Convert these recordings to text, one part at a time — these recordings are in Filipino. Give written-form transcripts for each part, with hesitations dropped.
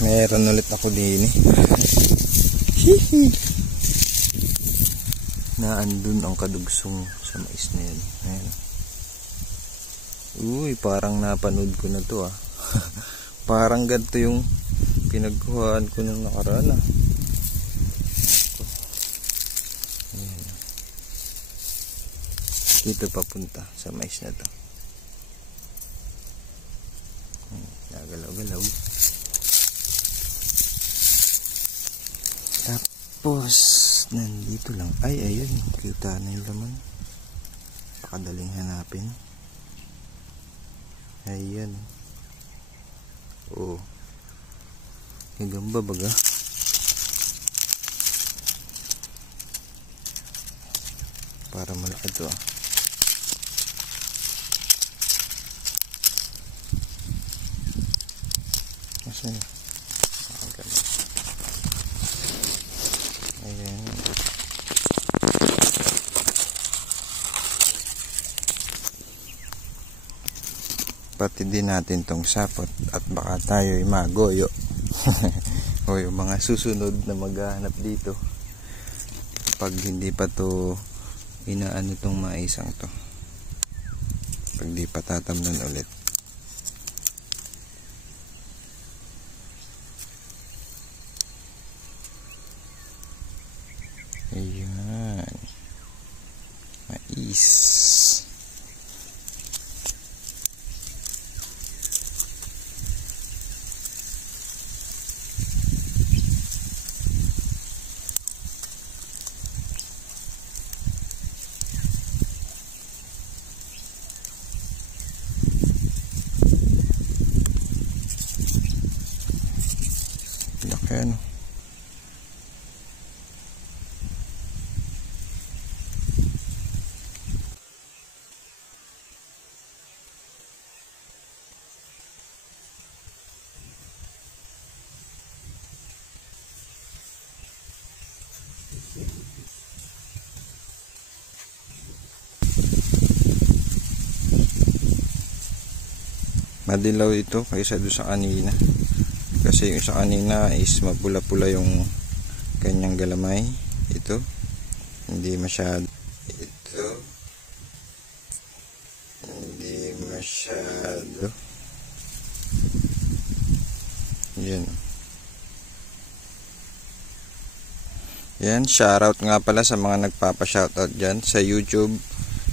Meron ulit ako din na andun ang kadugsong sa mais na yan. Ayan. Uy, parang napanood ko na to parang ganito yung pinagkuhaan ko nung nakaraan Ayan. Dito papunta sa mais na to. Nagalaw-galaw. Tapos nandito lang. Ay, ayun. Kita na yung laman. Pakadaling hanapin. Ayan. Oh. Gagamba baga. Para malaki to Asan? Ayan. Pati din natin tong sapot at baka tayo'y magoyo. O yung mga susunod na maghahanap dito pag hindi pa to inaano tong maisang to, pag di pa tatamnan ulit. Ayan, mais. Laki ano. Madilaw ito kaysa doon sa kanina. Kasi yung sa kanina is mapula-pula yung kanyang galamay. Ito hindi masyado. Ito hindi masyado. Yan. Yan, shoutout nga pala sa mga nagpapa-shoutout dyan sa YouTube,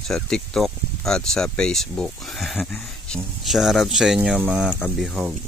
sa TikTok at sa Facebook. Shoutout sa inyo mga kabihog.